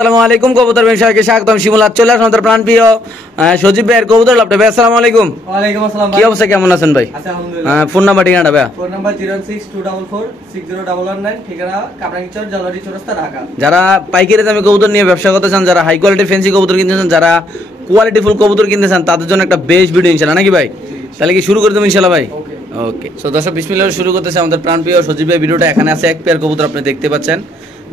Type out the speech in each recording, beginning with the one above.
আসসালামু আলাইকুম কবুতর ব্যবসায়ীকে স্বাগতম। শিমুলাত চলে আসুন আমাদের প্রাণপ্রিয় সজীব ভাইয়ের কবুতর লাভটা ভাই। আসসালামু আলাইকুম। ওয়ালাইকুম আসসালাম ভাই। কি অবস্থা, কেমন আছেন ভাই? আচ্ছা আলহামদুলিল্লাহ। ফোন নাম্বার ঠিকানাটা ভাই? ফোন নাম্বার 01624460119, ঠিকানা কামরাঙ্গীরচর জলরি চৌরাস্তা ঢাকা। যারা পাইকারি দামে কবুতর নিয়ে ব্যবসা করতে চান, যারা হাই কোয়ালিটি ফ্যান্সি কবুতর কিনতে চান, যারা কোয়ালিটি ফুল কবুতর কিনতে চান, তাদের জন্য একটা বেস্ট ভিডিও ইনশাআল্লাহ, নাকি ভাই? তাহলে কি শুরু করে দেবো ইনশাআল্লাহ ভাই? ওকে ওকে। সো দর্শক বিসমিল্লাহ শুরু করতেছে আমাদের প্রাণপ্রিয় সজীব ভাই ভিডিওটা। এখানে আছে এক পেয়ার কবুতর, আপনি দেখতে পাচ্ছেন।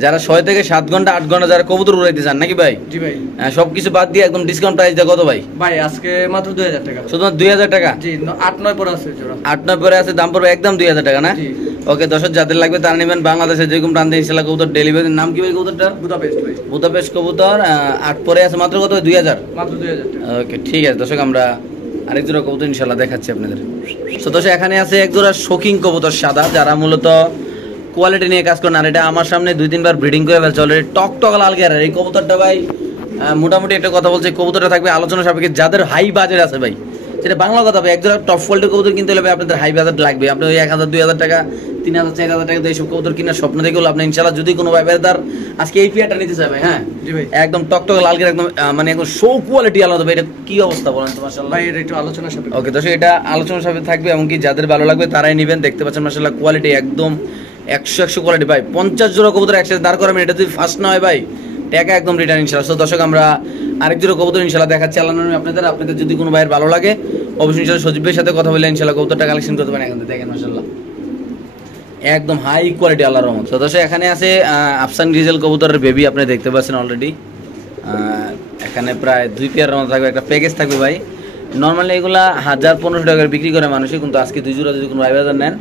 যারা 6 থেকে 7 ঘন্টা 8 ঘন্টা যারা কবুতর উড়াইতে চান, নাকি ভাই? জি ভাই। সবকিছু বাদ দিয়ে একদম ডিসকাউন্ট প্রাইস দেয় কত ভাই? ভাই আজকে মাত্র 2000 টাকা। শুধুমাত্র 2000 টাকা? জি, 8-9 পরে আছে জোড়া। 8-9 পরে আছে, দাম পড়বে একদম 2000 টাকা না? জি। ওকে দর্শক, যাদের লাগবে তারা নেবেন। বাংলাদেশের যেরকম প্রান্তে ইনশাআল্লাহ কবুতর ডেলিভারির নাম কি ভাই কবুতরটার? বুদাপেস্ট ভাই। বুদাপেস্ট কবুতর 8 পরে আছে, মাত্র কত? 2000। মাত্র 2000 টাকা। ওকে ঠিক আছে দর্শক, আমরা আরেক জোড়া কবুতর ইনশাআল্লাহ দেখাচ্ছি আপনাদের। তো দর্শক এখানে আছে এক জোড়া শৌখিন কবুতর সাদা, যারা মূলত কোয়ালিটি নিয়ে কাজ করেন। আর এটা আমার সামনে 2-3 বার ব্রিডিং করে ফেলছে অলরেডি, টক টক লাল গেরার এই কবুতরটা ভাই। মোটামুটি একটা কথা বলছে, কবুতরটা থাকবে আলোচনা সাপেক্ষে। যাদের হাই বাজেট আছে ভাই, সেটা বাংলা কথা ভাই, একজোড়া টপ কোয়ালিটির কবুতর কিনতে হলে আপনাদের হাই বাজেট লাগবে। আপনি ওই 1000-2000 টাকা, 3000 4000 টাকা দিয়ে এইসব কবুতর কিনার স্বপ্ন দেখে হলো আপনি ইনশাআল্লাহ। যদি কোনো ভাই তার আজকে এই পেয়ারটা নিতে চাই ভাই, হ্যাঁ জি ভাই। একদম টকটক লাল গের, একদম মানে একদম শো কোয়ালিটি আলাদা ভাই। এটা কি অবস্থা বলেন তো? মাশাআল্লাহ ভাই এটা একটু আলোচনা সাপেক্ষে। ওকে দর্শক, এটা আলোচনা সাপেক্ষে থাকবে, এমনকি যাদের ভালো লাগবে তারাই নেবেন। দেখতে পাচ্ছেন মাশাআল্লাহ কোয়ালিটি একদম 100 কোয়ালিটি ভাই। 50 জোড়া কবুতর একসাথে দাঁড় করাবেন, এটা যদি ফার্স্ট না হয় ভাই, টাকা একদম রিটার্ন ইনশাআল্লাহ। সো দর্শক আমরা আরেক জোড়া কবুতর ইনশাআল্লাহ দেখাচ্ছি আল্লাহর নামে আপনাদের যদি কোনো ভাইয়ের ভালো লাগে অবশ্যই ইনশাআল্লাহ সজীব ভাইয়ের সাথে কথা বলে ইনশাআল্লাহ কবুতরটা কালেকশন করতে পারেন। এখান থেকে দেখেন মাশাআল্লাহ একদম হাই কোয়ালিটি আল্লাহর রহমত। তো দর্শক এখানে আছে আফসান গ্রিজেল কবুতরের বেবি, আপনি দেখতে পাচ্ছেন অলরেডি। এখানে প্রায় 2 পেয়ারের মতো থাকবে, একটা প্যাকেজ থাকবে ভাই। নর্মালি এগুলা 1000-1500 টাকার বিক্রি করে মানুষই, কিন্তু আজকে 2 জোড়া যদি কোনো ভাই বাজার নেন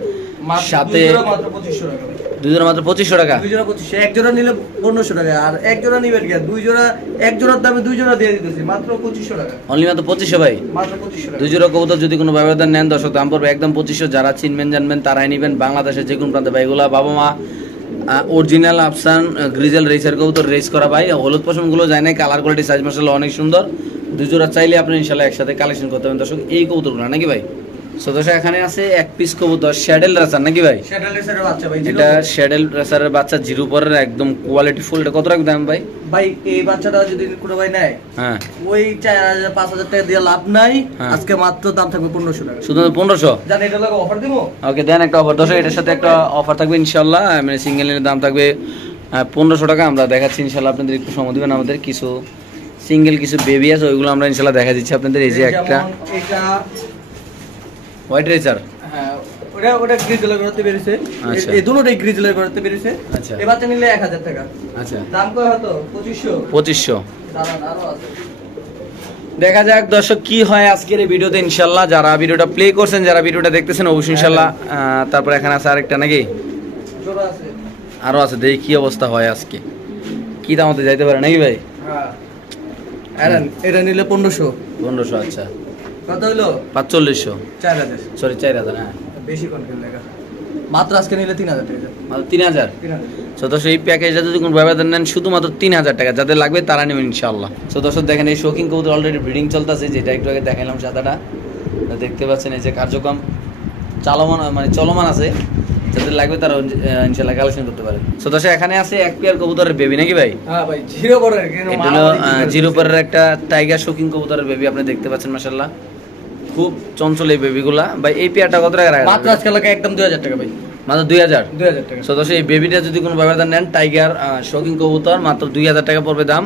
সাথে 2 জোড়া মাত্র 2500 টাকা ভাই। 2 জোড়া মাত্র 2500 টাকা। 2 জোড়া 2500, এক জোড়া নিলে 1500 টাকা। আর এক জোড়া নিবেন কি? 2 জোড়া, এক জোড়ার দামে 2 জোড়া দিয়ে দিতেছি মাত্র 2500 টাকা। অনলি মাত্র 2500 ভাই, মাত্র 2500 টাকা। 2 জোড়া কবুতর যদি কোনো ব্যবধান নেন দর্শক, দাম পড়বে একদম 2500। যারা চিনবেন জানবেন তারাই নেবেন, বাংলাদেশের যে কোনো প্রান্তে ভাই। এগুলা বাবা মা অরিজিনাল আফসান গ্রিজেল রেসার কবুতর, রেস করা ভাই। হলুদ পশমগুলো যায় না, কালার কোয়ালিটি সাইজ মাশাআল্লাহ অনেক সুন্দর। 2 জোড়া চাইলে আপনি ইনশাআল্লাহ একসাথে কালেকশন করতে পারেন দর্শক এই কবুতরগুলো, নাকি ভাই? সো দর্শক এখানে আছে এক পিস কবুতর শ্যাডেল রেসার, নাকি ভাই? শ্যাডেল রেসারের বাচ্চা ভাই। এটা শ্যাডেল রেসারের বাচ্চা, জিরো পরের একদম কোয়ালিটি ফুল। এটা কত রাখবে দাম ভাই? ভাই এই বাচ্চাটা যদি কোনো ভাই নেয়, হ্যাঁ ওই 4000-5000 টাকা দিয়ে লাভ নাই। হ্যাঁ। আজকে মাত্র দাম থাকবে 1500 টাকা। শুধু 1500? জান এটা লাগে অফার দিমু। ওকে দেন একটা অফার দর্শক, এটার সাথে একটা অফার থাকবে ইনশাআল্লাহ। মানে সিঙ্গেলের দাম থাকবে 1500 টাকা। আমরা দেখাচ্ছি ইনশাআল্লাহ, আপনাদের একটু সময় দিবেন। আমাদের কিছু সিঙ্গেল কিছু বেবি আছে, ওইগুলো আমরা ইনশাআল্লাহ দেখা দিচ্ছি আপনাদের। এই যে একটা এটা হোয়াইট রেসার, হ্যাঁ, ওটা গ্রিজেলের করতে বেরিয়েছে। আচ্ছা। এই দুটোটাই গ্রিজেলের করতে বেরিয়েছে। আচ্ছা। এই বাচ্চা নিলে 1000 টাকা। আচ্ছা দাম কয় হতো? 2500। 2500। দাঁড়ান আরো আছে। দেখা যাক দর্শক কি হয় আজকের এই ভিডিওতে ইনশাআল্লাহ। যারা ভিডিওটা প্লে করছেন, যারা ভিডিওটা দেখতেছেন অবশ্যই ইনশাআল্লাহ। তারপর এখানে আছে আরেকটা, নাকি জোড়া আছে। আরো আছে, দেখি কি অবস্থা হয় আজকে, কি দামতে যাইতে পারে, নাকি ভাই? হ্যাঁ, এটা নিলে 1500। 1500। আচ্ছা কত হলো? 4500, 4000। সরি 4000। হ্যাঁ বেশি কনফিউজ লাগা। মাত্র আজকে নিলে 3000 টাকা। মাত্র 3000। 3000। সো দর্শক এই প্যাকেজটা যদি কোনো ব্যবধান নেন শুধুমাত্র 3000 টাকা, যাদের লাগবে তারা নেবেন ইনশাআল্লাহ। সো দর্শক দেখেন এই শৌখিন কবুতর অলরেডি ব্রিডিং চলতেছে, যেটা একটু আগে দেখালাম সাদাটা, দেখতে পাচ্ছেন। এই যে কার্যক্রম চলমান আছে, যাদের লাগবে তারা ইনশাআল্লাহ কালেকশন করতে পারে। সো দর্শক এখানে আছে এক পেয়ার কবুতরের বেবি, নাকি ভাই? হ্যাঁ ভাই, জিরো পরের কেন এটা হলো জিরো পরের একটা টাইগার শৌখিন কবুতরের বেবি, আপনি দেখতে পাচ্ছেন মাশাআল্লাহ খুব চঞ্চল এই বেবিগুলা ভাই। এই পেয়ারটা কত টাকা রাখা? মাত্র আজকে লাগে একদম 2000 টাকা ভাই। মাত্র 2000। 2000 টাকা। সো দর্শক এই বেবিটা যদি কোনো ব্যবধান নেন, টাইগার শৌখিন কবুতর, মাত্র 2000 টাকা পড়বে দাম।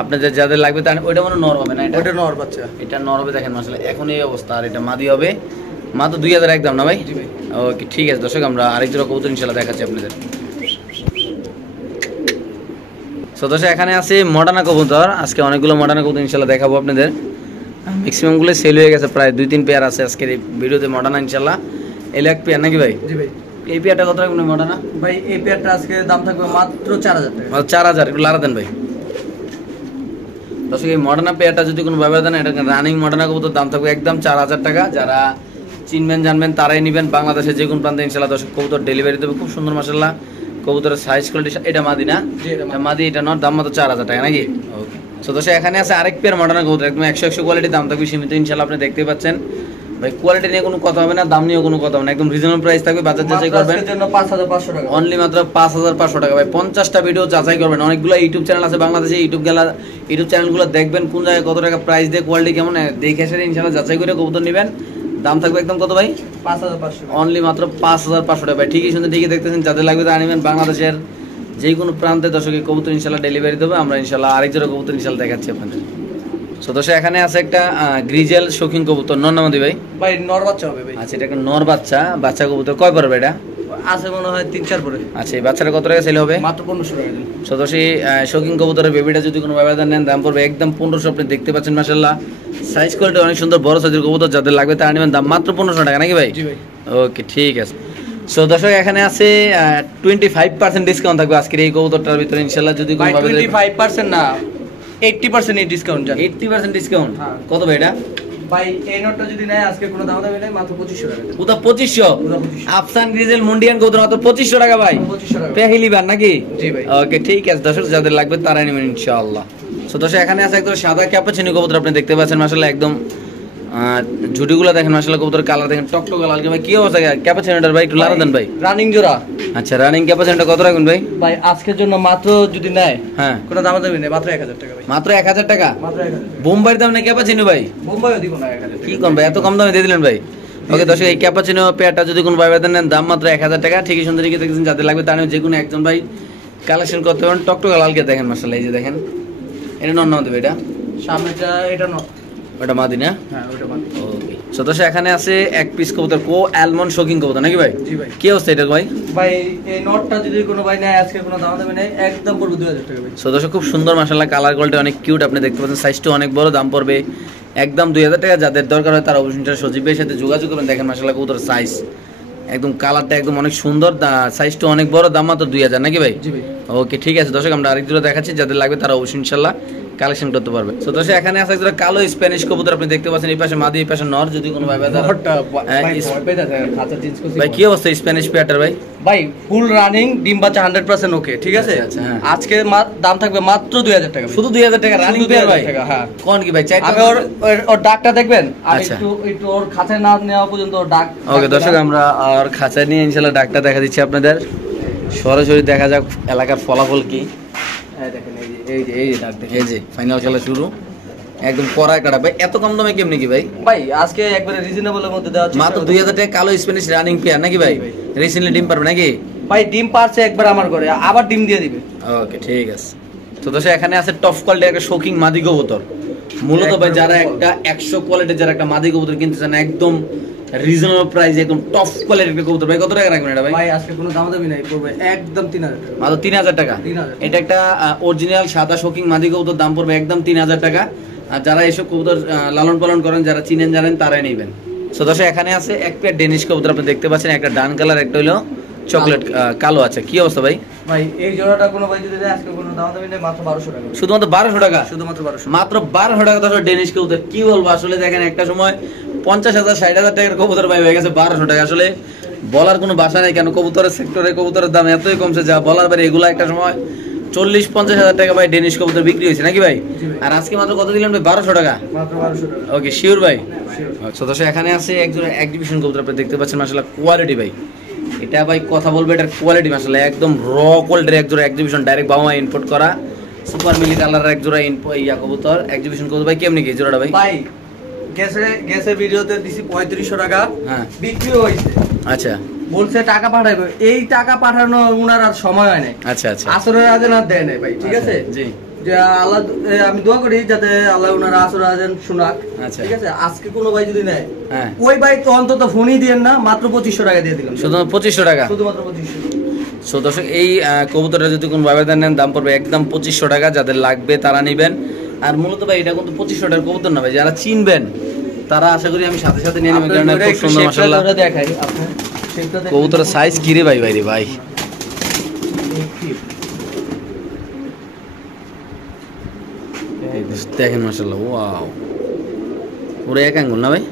আপনাদের যাদের লাগবে তার ওইটা মনে নর হবে না? ওটা নর বাচ্চা। এটা নর হবে, দেখেন মাশাআল্লাহ এখন এই অবস্থা। আর এটা মাদি হবে, মাত্র 2000 একদম, না ভাই? জি ভাই। ওকে ঠিক আছে দর্শক, আমরা আরেক জোড়া কবুতর ইনশাআল্লাহ দেখাচ্ছি আপনাদের। সো দর্শক এখানে আছে মডার্না কবুতর, আজকে অনেকগুলো মডার্না কবুতর ইনশাআল্লাহ দেখাবো আপনাদের। ম্যাক্সিমামগুলো সেল হয়ে গেছে, প্রায় 2-3 পেয়ার আছে আজকের এই ভিডিওতে মডার্না ইনশাআল্লাহ। এই এক পেয়ার, নাকি ভাই? জি ভাই। এই পেয়ারটা কত রাখবেন মডার্না? ভাই এই পেয়ারটা আজকে দাম থাকবে মাত্র 4000 টাকা। মাত্র 4000। একটু লাড়া দেন ভাই দর্শক। এই মডার্না পেয়ারটা যদি কোনো ব্যবধান, এটা রানিং মডার্না কবুতর, দাম থাকবে একদম 4000 টাকা। যারা চিনবেন জানবেন তারাই নেবেন, বাংলাদেশের যে কোনো প্রান্তে ইনশাআল্লাহ দর্শক কবুতর ডেলিভারি দেবে। খুব সুন্দর মাশাআল্লাহ কবুতরের সাইজ কোয়ালিটি। এটা মাদি না? জি, এটা মাদি, এটা নর, দাম মাত্র 4000 টাকা, নাকি? ওকে। সো দর্শক এখানে আছে আরেক পেয়ার মডার্না কবুতর, একদম 100 কোয়ালিটি, দাম থাকবে সীমিত ইনশাআল্লাহ, আপনি দেখতে পাচ্ছেন। ভাই কোয়ালিটি নিয়ে কোনো কথা হবে না, দাম নিয়ে কোনো কথা হবে না, একদম রিজনেবল প্রাইস থাকবে, বাজার যাচাই করবেন আজকের জন্য 5500 টাকা অনলি মাত্র 5500 টাকা ভাই। 50টা ভিডিও যাচাই করবেন, অনেকগুলো ইউটিউব চ্যানেল আছে বাংলাদেশে, ইউটিউব চ্যানেলগুলো দেখবেন কোন জায়গায় কত টাকা প্রাইস দিয়ে কোয়ালিটি কেমন দেখে এসে ইনশাআল্লাহ যাচাই করে কবুতর নেবেন। দাম থাকবে একদম কত ভাই? 5500 অনলি মাত্র 5500 টাকা ভাই। ঠিকই শুনতে ঠিকই দেখতেছেন, যাদের লাগবে তারা নেবেন। বাংলাদেশের যে কোনো প্রান্তে দর্শকের কবুতর ইনশাআল্লাহ ডেলিভারি দেবে, আমরা ইনশাআল্লাহ আরেক জোড়া কবুতর ইনশাআল্লাহ দেখাচ্ছি আপনাদের। সো দর্শক এখানে আছে একটা গ্রিজেল শৌখিন কবুতর, নর নামাদি ভাই? ভাই নর বাচ্চা হবে ভাই। আচ্ছা, এটা একটা নর বাচ্চা, বাচ্চা কবুতর কয় পড়বে এটা? আছে মনে হয় 3-4 পরে। আচ্ছা, এই বাচ্চাটা কত টাকা সেল হবে? মাত্র 1500 টাকা দিন। সো দর্শক শৌখিন কবুতরের বেবিটা যদি কোনো ব্যবধান নেন দাম পড়বে একদম 1500। আপনি দেখতে পাচ্ছেন মাশাআল্লাহ সাইজ কোয়ালিটি অনেক সুন্দর, বড় সাইজের কবুতর, যাদের লাগবে তারা নেবেন, দাম মাত্র 1500 টাকা নাকি ভাই? জি ভাই। ওকে ঠিক আছে। সো দর্শক এখানে আছে 25% ডিসকাউন্ট থাকবে আজকের এই কবুতরটার ভিতরে ইনশাআল্লাহ। যদি কোনো ভাই 25% না 80% এই ডিসকাউন্ট জান। 80% ডিসকাউন্ট হ্যাঁ। কত ভাই এটা? ভাই এই নোটটা যদি নেয় আজকে কোনো দাম দামি নাই, মাত্র 2500 টাকা। পুরো 2500? পুরো 2500। আফসান গ্রিজেল মুন্ডিয়ান কবুতর মাত্র 2500 টাকা ভাই। 2500 টাকা। পেহিলি বান নাকি? জি ভাই। ওকে ঠিক আছে দর্শক, যাদের লাগবে তারাই নেবেন ইনশাআল্লাহ। সো দর্শক এখানে আছে একদম সাদা ক্যাপাচিনো কবুতর, আপনি দেখতে পাচ্ছেন মাশাআল্লাহ একদম ঝুটিগুলো দেখেন মাশাআল্লাহ, কবুতর কালার দেখেন টকটক লাল। ভাই কি অবস্থা ক্যাপাচিনোটার ভাই? একটু লারা দেন ভাই। রানিং জোড়া। আচ্ছা, রানিং ক্যাপাচিনোটা কত রাখবেন ভাই? ভাই আজকের জন্য মাত্র যদি নেয় হ্যাঁ, কোনো দাম দামি নেই, মাত্র 1000 টাকা ভাই। মাত্র 1000 টাকা? মাত্র 1000 টাকা। বোম্বাইয়ের দাম না ক্যাপাচিনো ভাই? বোম্বাইও দিব না 1000 কি কোন ভাই, এত কম দামে দিয়ে দিলেন ভাই? ওকে দর্শক এই ক্যাপাচিনো পেয়ারটা যদি কোনো ভাই বেতন নেন দাম মাত্র 1000 টাকা। ঠিকই সুন্দর কি দেখছেন, যাদের লাগবে তার যে কোনো একজন ভাই কালেকশন করতে পারেন। টকটক লালকে দেখেন মাশাআল্লাহ, এই যে দেখেন এটা নন নাও দেবে, এটা সামনেটা এটা ন। ওটা মাদি না? হ্যাঁ ওটা বাদ। ওকে সো দর্শক এখানে আছে এক পিস কবুতর কো অ্যালমন্ড শৌখিন কবুতর নাকি ভাই? জি ভাই। কি অবস্থা এটা ভাই? ভাই এই নোটটা যদি কোনো ভাই নেয় আজকে কোনো দাম দামি নেই, একদম পড়বে 2000 টাকা ভাই। সো দর্শক খুব সুন্দর মাশাআল্লাহ, কালার কোয়ালিটি অনেক কিউট, আপনি দেখতে পাচ্ছেন সাইজটা অনেক বড়, দাম পড়বে একদম 2000 টাকা। যাদের দরকার হয় তারা অবশ্যই সজীবের সাথে যোগাযোগ করবেন। দেখেন মাশাআল্লাহ কবুতর সাইজ একদম, কালারটা একদম অনেক সুন্দর, সাইজটা অনেক বড়, দাম মাত্র 2000 নাকি ভাই? জি ভাই। ওকে ঠিক আছে দর্শক, আমরা আরেক জোড়া দেখাচ্ছি, যাদের লাগবে তারা অবশ্যই ইনশাআল্লাহ কালেকশন করতে পারবে। সো দর্শক এখানে আছে একটা কালো স্প্যানিশ কবুতর, আপনি দেখতে পাচ্ছেন এই পাশে মাদি এই পাশে নর। যদি কোনো ভাই নোটটা ভাই পেদা খাঁচা চেঞ্জ করছি ভাই কি অবস্থা স্প্যানিশ পেয়ারটার ভাই? ভাই ফুল রানিং, ডিম বাচ্চা 100% ওকে, ঠিক আছে। আচ্ছা, হ্যাঁ। আজকে দাম থাকবে মাত্র 2000 টাকা। শুধু 2000 টাকা রানিং শুধু পেয়ার ভাই? 2000 টাকা, হ্যাঁ। কোন কি ভাই চাই? আমি ওর ডাকটা দেখবেন আর আচ্ছা। একটু ওর খাঁচায় না নেওয়া পর্যন্ত ওর ডাক। ওকে দর্শক আমরা আর খাঁচায় নিয়ে ইনশাআল্লাহ ডাকটা দেখা দিচ্ছি আপনাদের, সরাসরি দেখা যাক এলাকার ফলাফল কি। এই দেখেন এই যে ডাক দেখেন। এই যে ফাইনাল খেলা শুরু, একদম কড়াই কাটা ভাই। এত কম দামে কেমনি কি ভাই? ভাই আজকে একবারে রিজনেবলের মধ্যে দেওয়া হচ্ছে মাত্র 2000 টাকা কালো স্প্যানিশ রানিং পেয়ার নাকি ভাই? জি ভাই। রিসেন্টলি ডিম পারবে নাকি? ভাই ডিম পারছে একবার আমার ঘরে, আবার ডিম দিয়ে দিবে। ওকে ঠিক আছে। তো দর্শক এখানে আছে টপ কোয়ালিটির একটা শৌখিন মাদি কবুতর। মূলত ভাই যারা একটা 100 কোয়ালিটির যারা একটা মাদি কবুতর কিনতে চান একদম রিজনেবল প্রাইস, একদম টপ কোয়ালিটির একটা কবুতর ভাই, কত টাকা রাখবেন এটা ভাই? ভাই আজকে কোনো দাম দামি নাই, পড়বে একদম 3000 টাকা। মাত্র 3000 টাকা। 3000 এটা একটা অরিজিনাল সাদা শৌখিন মাদি কবুতর, দাম পড়বে একদম 3000 টাকা। আর যারা এসব কবুতর লালন পালন করেন, যারা চিনেন জানেন তারাই নেবেন। সো দর্শক এখানে আছে এক পেয়ার ডেনিশ কবুতর, আপনি দেখতে পাচ্ছেন একটা ডান কালার, একটা হলো চকলেট কালো। আছে কি অবস্থা ভাই? ভাই এই জোড়াটা কোনো ভাই যদি দেয় আজকে কোনো দাম দামি নাই, মাত্র 1200 টাকা। শুধুমাত্র 1200 টাকা? শুধুমাত্র 1200। মাত্র 1200 টাকা দর্শক ডেনিশ কবুতর। কি বলবো আসলে, দেখেন একটা সময় 50,000 60,000 টাকার কবুতর ভাই হয়ে গেছে 1200 টাকা। আসলে বলার কোনো ভাষা নেই, কেন কবুতরের সেক্টরে কবুতরের দাম এতই কমছে যা বলার বাইরে। এগুলা একটা সময় 40-50,000 টাকা ভাই ডেনিশ কবুতর বিক্রি হয়েছে নাকি ভাই? আর আজকে মাত্র কত দিলেন ভাই? 1200 টাকা। মাত্র 1200 টাকা। ওকে শিওর ভাই? Sure। আচ্ছা দর্শক এখানে আছে একজন এক্সিবিশন কবুতর, আপনি দেখতে পাচ্ছেন মাশাআল্লাহ কোয়ালিটি ভাই। এটা ভাই কথা বলবো, এটার কোয়ালিটি মাশাআল্লাহ একদম র কোয়ালিটির একজোড়া এক্সিবিশন, ডাইরেক্ট বাবা ইম্পোর্ট করা সুপার মিলি কালারের একজোড়া ইয়া কবুতর এক্সিবিশন কবুতর ভাই। কেমনি কি জোড়াটা ভাই? ভাই গ্যাসের ভিডিওতে দিছি 3500 টাকা, হ্যাঁ বিক্রি হয়েছে। আচ্ছা বলছে টাকা পাঠাইবে, এই টাকা পাঠানো উনার আর সময় হয় নাই। আচ্ছা আচ্ছা আসরের আজান আর দেয় নাই ভাই, ঠিক আছে। জি যে আল্লাহ আমি দোয়া করি যাতে আল্লাহ উনার আসরের আজান শুনাক, আচ্ছা। ঠিক আছে। আজকে কোনো ভাই যদি নেয়, হ্যাঁ ওই ভাই তো অন্তত ফোনই দিয়েন না, মাত্র 2500 টাকা দিয়ে দিলাম। শুধুমাত্র 2500 টাকা? শুধুমাত্র 2500। সো দর্শক এই কবুতরটা যদি কোনো ব্যবধান নেন দাম পড়বে একদম 2500 টাকা। যাদের লাগবে তারা নেবেন। আর মূলত ভাই এটা কিন্তু 2500 টাকার কবুতর না ভাই, যারা চিনবেন তারা আশা করি আমি সাথে সাথে নিয়ে নেবেন, কারণ খুব সুন্দর মাশাআল্লাহ দেখাই আপনি শেপটা দেখেন। কবুতরের সাইজ কি রে ভাই? ভাই রে ভাই দেখেন মাশাআল্লাহ, ওয়াও পুরো এক আঙ্গুল না ভাই?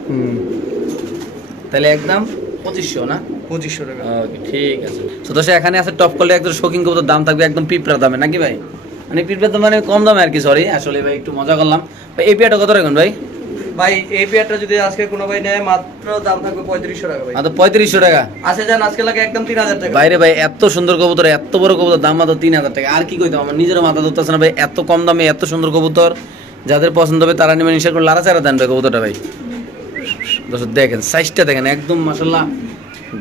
তাহলে একদম 2500 না? 2500 টাকা। ওকে ঠিক আছে। তো দর্শক এখানে আছে টপ কোয়ালিটি একদম শৌখিন কবুতর, দাম থাকবে একদম পিঁপড়া দামে নাকি ভাই? মানে পিঁপড়া দাম মানে কম দামে আর কি, সরি আসলে ভাই একটু মজা করলাম ভাই। এই পেয়ারটা কত রাখবেন ভাই? ভাই এই পেয়ারটা যদি আজকে কোনো ভাই নেয় মাত্র দাম থাকবে 3500 টাকা ভাই। মাত্র 3500 টাকা। আসে যান আজকে লাগে একদম 3000 টাকা। বাইরে ভাই এত সুন্দর কবুতর, এত বড় কবুতর, দাম মাত্র 3000 টাকা। আর কি কইতাম, আমার নিজেরও মাথা ধরতেছে না ভাই, এত কম দামে এত সুন্দর কবুতর। যাদের পছন্দ হবে তারা নেবেন, ইনশাআল্লাহ করে লাড়াচাড়া দেন ভাই কবুতরটা ভাই। দর্শক দেখেন সাইজটা দেখেন, একদম মাশাআল্লাহ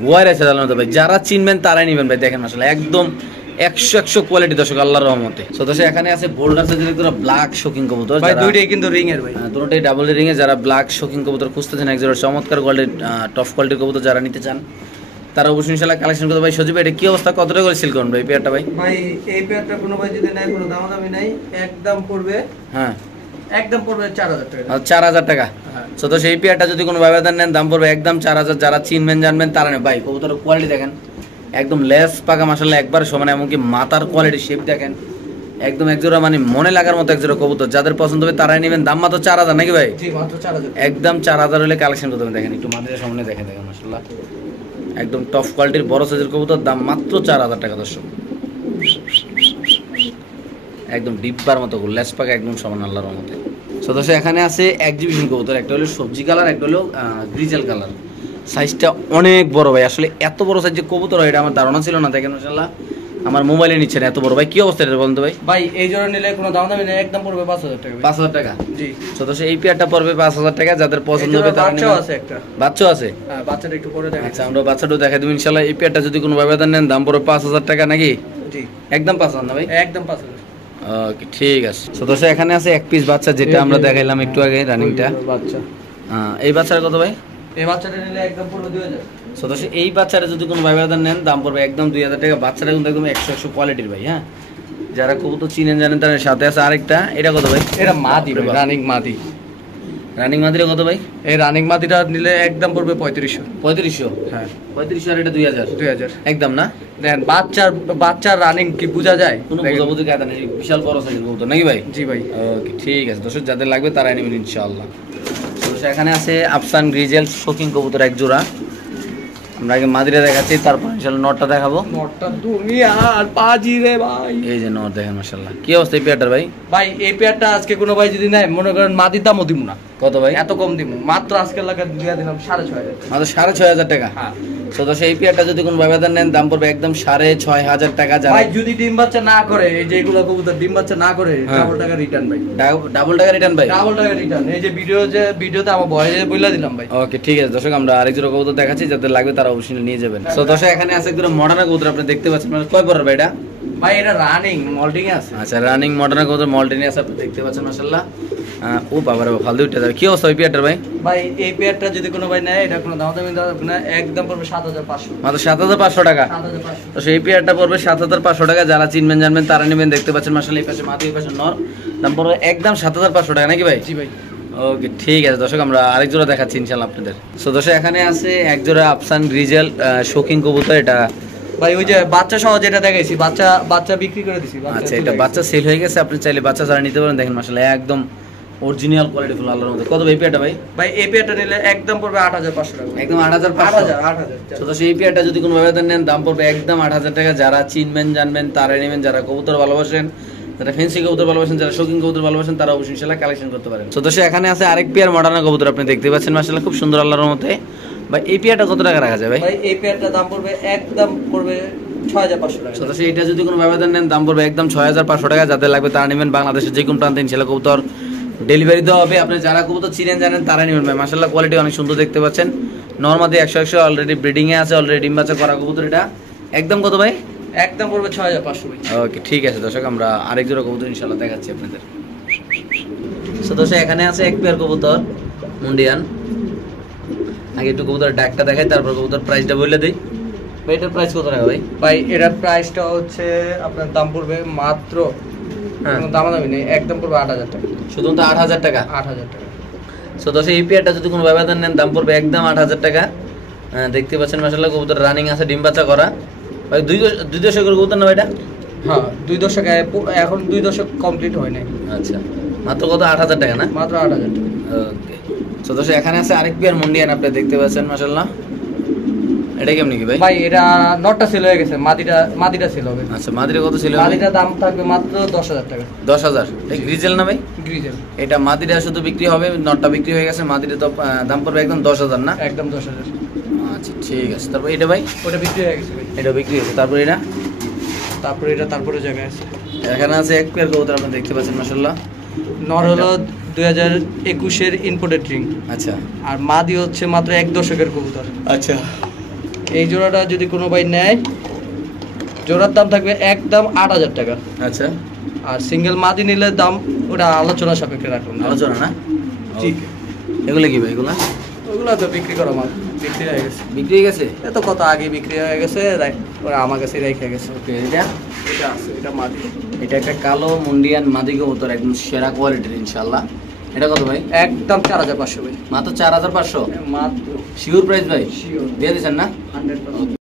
গোয়ার আছে দালার মতো ভাই। যারা চিনবেন তারাই নেবেন ভাই। দেখেন মাশাআল্লাহ একদম 100 কোয়ালিটি দর্শক, আল্লাহর রহমতে। সো দর্শক এখানে আছে বোল্ডার সাইজের একটা ব্ল্যাক শোকিং কবুতর ভাই দুইটাই কিন্তু রিং এর ভাই। দুটোটাই ডাবল রিং এ। যারা ব্ল্যাক শোকিং কবুতর খুঁজতেছেন, একজোড়া চমৎকার কোয়ালিটির টপ কোয়ালিটির কবুতর যারা নিতে চান তারা অবশ্যই ইনশাআল্লাহ কালেকশন করতে। ভাই সজীব, এটা কি অবস্থা, কত টাকা করে সেল করুন ভাই পেয়ারটা ভাই? ভাই এই পেয়ারটা কোনো ভাই যদি নেয় কোনো দামাদামি নাই, একদম পড়বে, হ্যাঁ একদম পড়বে 4000 টাকা। 4000 টাকা। হ্যাঁ। সো তো সেই পেয়ারটা যদি কোনো ব্যবধান নেন দাম পড়বে একদম 4000। যারা চিনবেন জানবেন তারা নেন ভাই। কবুতরের কোয়ালিটি দেখেন, একদম লেস পাকা মাশাআল্লাহ একবার সমান, এমনকি মাথার কোয়ালিটি শেপ দেখেন একদম একজোড়া মানে মনে লাগার মতো একজোড়া কবুতর। যাদের পছন্দ হবে তারাই নেবেন। দাম মাত্র 4000 নাকি ভাই? জি মাত্র 4000। একদম 4000 হলে কালেকশন করতে হবে। দেখেন একটু মাথার সামনে দেখেন, দেখেন মাশাআল্লাহ একদম টপ কোয়ালিটির বড় সাইজের কবুতর, দাম মাত্র 4000 টাকা দর্শক। একদম ডিব্বার মতো লেস পাকা একদম সমান আল্লাহর রহমতে। সো দর্শক এখানে আছে এক্সিবিশন কবুতর, একটা হলো সবজি কালার, একটা হলো গ্রিজেল কালার। সাইজটা অনেক বড় ভাই, আসলে এত বড় সাইজের কবুতর হয় এটা আমার ধারণা ছিল না। দেখেন মাশাআল্লাহ আমার মোবাইলে নিচ্ছেন এত বড় ভাই। কি অবস্থা এটা বলুন তো ভাই? ভাই এই জোড়া নিলে কোনো দামাদামি নাই, একদম পড়বে 5000 টাকা। 5000 টাকা। জি। সো দর্শক এই পেয়ারটা পড়বে 5000 টাকা। যাদের পছন্দ হবে তারা বাচ্চাও নেবেন। আছে একটা। বাচ্চা আছে? হ্যাঁ বাচ্চাটা একটু পরে দেখেন। আচ্ছা আমরা বাচ্চাটাও দেখাই দেবো ইনশাআল্লাহ। এই পেয়ারটা যদি কোনো ব্যবধান নেন দাম পড়বে 5000 টাকা নাকি? জি একদম 5000 না ভাই? একদম 5000। ওকে ঠিক আছে। সো দর্শক এখানে আছে এক পিস বাচ্চা, যেটা আমরা দেখাইলাম একটু আগে রানিংটা। বাচ্চা। এই বাচ্চাটা কত ভাই? এই বাচ্চাটা নিলে একদম পড়বে 2000। সো দর্শক এই বাচ্চাটা যদি কোনো ব্যবধান নেন দাম পড়বে একদম 2000 টাকা। বাচ্চাটা কিন্তু একদম 100 কোয়ালিটির ভাই। হ্যাঁ যারা কবুতর চিনেন জানেন তার সাথে আছে আরেকটা। এটা কত ভাই? এটা মাদি ভাই, রানিং মাদি। রানিং মাদিরা কত ভাই? এই রানিং মাদিটা নিলে একদম পড়বে 3500। 3500? হ্যাঁ 3500 আর এটা 2000? 2000 একদম না? দেখেন বাচ্চার রানিং কি বোঝা যায়? কোনো বুঝাবুঝি কায়দা নেই, বিশাল বড় সাইজের কবুতর নাকি ভাই? জি ভাই। ওকে ঠিক আছে দর্শক, যাদের লাগবে তারাই নেবেন ইনশাআল্লাহ। দর্শক এখানে আছে আফসান গ্রিজেল শোকিং কবুতর এক জোড়া। আমরা আগে মাদিরা দেখাচ্ছি, তারপর ইনশাআল্লাহ নটটা দেখাবো। নটটা দুনিয়া আর পাজি রে ভাই। এই যে নট দেখেন মাশাআল্লাহ। কি অবস্থা এই পেয়ারটার ভাই? ভাই এই পেয়ারটা আজকে কোনো ভাই যদি নেয় মনে করেন মাদির দামও দিব না। কত ভাই? এত কম দিব, মাত্র আজকে লাগা দিয়া দিলাম 6500। মাত্র 6500 টাকা। হ্যাঁ। সো দর্শক এই পেয়ারটা যদি কোনো ব্যবধান নেন দাম পড়বে একদম 6500 টাকা। ভাই যদি ডিম বাচ্চা না করে, এই যে এগুলো কবুতর ডিম বাচ্চা না করে, ডাবল টাকা রিটার্ন ভাই। ডাবল টাকা রিটার্ন ভাই? ডাবল টাকা রিটার্ন। এই যে ভিডিওতে আমার ভয়েসে বইলা দিলাম ভাই। ওকে ঠিক আছে দর্শক, আমরা আরেক জোড়া কবুতর দেখাচ্ছি, যাদের লাগবে তারা অবশ্যই নিয়ে যাবেন। সো দর্শক এখানে আছে একদম মডার্ন কবুতর, আপনি দেখতে পাচ্ছেন। মানে কয় পরের ভাই এটা? ভাই এটা রানিং মল্টিং এ আছে। আচ্ছা রানিং মডার্ন কবুতর মল্টিনি আছে, আপনি দেখতে পাচ্ছেন মাশাআল্লাহ। ও বাবা রে ফালতু উঠে যাবে। কি অবস্থা ওই পেয়ারটার ভাই? ভাই এই পেয়ারটা যদি কোনো ভাই নেয়, এটা কোনো দামাদামি না, একদম পড়বে 7500। মাত্র 7500 টাকা। 7500। তো সেই পেয়ারটা পড়বে 7500 টাকা। যারা চিনবেন জানবেন তারা নেবেন। দেখতে পাচ্ছেন মাশাআল্লাহ এই পাশে মাদি, এই পাশে নর, দাম পড়বে একদম 7500 টাকা নাকি ভাই? জি ভাই। ওকে ঠিক আছে দর্শক, আমরা আরেক জোড়া দেখাচ্ছি ইনশাআল্লাহ আপনাদের। সো দর্শক এখানে আছে এক জোড়া আফসান গ্রিজেল শোকিং কবুতর। এটা ভাই ওই যে বাচ্চা সহ যেটা দেখাইছি, বাচ্চা বিক্রি করে দিছি। আচ্ছা এটা বাচ্চা সেল হয়ে গেছে, আপনি চাইলে বাচ্চা ছাড়া নিতে পারেন। দেখেন মাশাআল্লাহ একদম অরিজিনাল কোয়ালিটি ফুল আল্লাহর মধ্যে। কত ভাই পেয়ারটা ভাই? ভাই এই পেয়ারটা নিলে একদম পড়বে 8500 টাকা। একদম 8500। তো সেই পেয়ারটা যদি কোনো ব্যবধান নেন দাম পড়বে একদম 8000 টাকা। যারা চিনবেন জানবেন তারা নেবেন। যারা কবুতর ভালোবাসেন, যারা ফেন্সি কবুতর ভালোবাসেন, যারা শৌখিন কবুতর ভালোবাসেন, তারা অবশ্যই ইনশাআল্লাহ কালেকশন করতে পারেন। তো দর্শক এখানে আছে আরেক পেয়ার মডার্ন কবুতর, আপনি দেখতে পাচ্ছেন মাশাআল্লাহ খুব সুন্দর আল্লাহর মধ্যে। ভাই এই পেয়ারটা কত টাকা রাখা যায় ভাই? ভাই এই পেয়ারটা দাম পড়বে একদম পড়বে 6500 টাকা। তো দর্শক এটা যদি কোনো ব্যবধান নেন দাম পড়বে একদম 6500 টাকা। যাদের লাগবে তারা নেবেন। বাংলাদেশের যে কোনো প্রান্তে ইনশাআল্লাহ কবুতর ডেলিভারি দেওয়া হবে। আপনি যারা কবুতর চিনেন জানেন তারা নেবেন ভাই। মাশাআল্লাহ কোয়ালিটি অনেক সুন্দর দেখতে পাচ্ছেন। নরমাদি 100 অলরেডি ব্রিডিং এ আছে, অলরেডি ডিম বাচ্চা করা কবুতর। এটা একদম কত ভাই? একদম পড়বে 6500 ভাই। ওকে ঠিক আছে দর্শক, আমরা আরেক জোড়া কবুতর ইনশাআল্লাহ দেখাচ্ছি আপনাদের। সো দর্শক এখানে আছে এক পেয়ার কবুতর মুন্ডিয়ান। আগে একটু কবুতরের ডাকটা দেখাই, তারপর কবুতর প্রাইসটা বলে দেই। ভাই এটার প্রাইস কত টাকা ভাই? ভাই এটার প্রাইসটা হচ্ছে আপনার দাম পড়বে মাত্র, কোনো দামাদামি নেই, একদম পড়বে 8000 টাকা। শুধুমাত্র 8000 টাকা? 8000 টাকা। সো দর্শক এই পেয়ারটা যদি কোনো ব্যবধান নেন দাম পড়বে একদম 8000 টাকা। দেখতে পাচ্ছেন মাশাআল্লাহ কবুতর রানিং আছে, ডিম বাচ্চা করা। ভাই দুই দশকের কবুতর না ভাই এটা? হ্যাঁ 2 দশক, এখন 2 দশক কমপ্লিট হয় নাই। আচ্ছা মাত্র কত? 8000 টাকা না? মাত্র 8000 টাকা। ওকে। সো দর্শক এখানে আছে আরেক পেয়ার মুন্ডিয়ান, আপনি দেখতে পাচ্ছেন মাশাআল্লাহ এটা কেমনি কি ভাই? ভাই এটা নটটা সেল হয়ে গেছে, মাদিটা সেল হবে। আচ্ছা, মাদিরা কত ছিল? মাদিটার দাম থাকবে মাত্র 10,000 টাকা। 10,000। এই গ্রিজেল না ভাই? গ্রিজেল। এটা মাদিরা শুধু বিক্রি হবে, নটটা বিক্রি হয়ে গেছে। মাদিরা তো দাম পড়বে একদম 10,000 না? একদম 10,000। আচ্ছা ঠিক আছে। তারপর এটা ভাই? ওটা বিক্রি হয়ে গেছে ভাই। এটা বিক্রি হয়েছে। তারপর এটা? তারপরে জায়গায় আছে। এখানে আছে এক পেয়ার কবুতর, আপনি দেখতে পাচ্ছেন মাশাআল্লাহ। নর হলো 2021-এর ইম্পোর্টেড রিং, আচ্ছা আর মাদি হচ্ছে মাত্র 1 দশকের কবুতর। আচ্ছা এই জোড়াটা যদি কোনো ভাই নেয়, জোড়ার দাম থাকবে একদম 8,000 টাকা। আচ্ছা, আর সিঙ্গেল মাদি নিলে দাম ওটা আলোচনা সাপেক্ষে রাখুন। আলোচনা না? ঠিক। এগুলো কি ভাই? এগুলা ওগুলো তো বিক্রি করা মাল, বিক্রি হয়ে গেছে। বিক্রি হয়ে গেছে? এত কত আগে বিক্রি হয়ে গেছে, ওরা আমার কাছে রেখে গেছে। ওকে, এটা? এটা আছে, এটা মাদি। এটা একটা কালো মুন্ডিয়ান মাদি কবুতর, একদম সেরা কোয়ালিটির ইনশাআল্লাহ। এটা কত ভাই? একদম 4,500 ভাই। মাত্র 4,500? মাত্র শিওর প্রাইস ভাই? শিওর দিয়ে দিচ্ছেন না? 100%।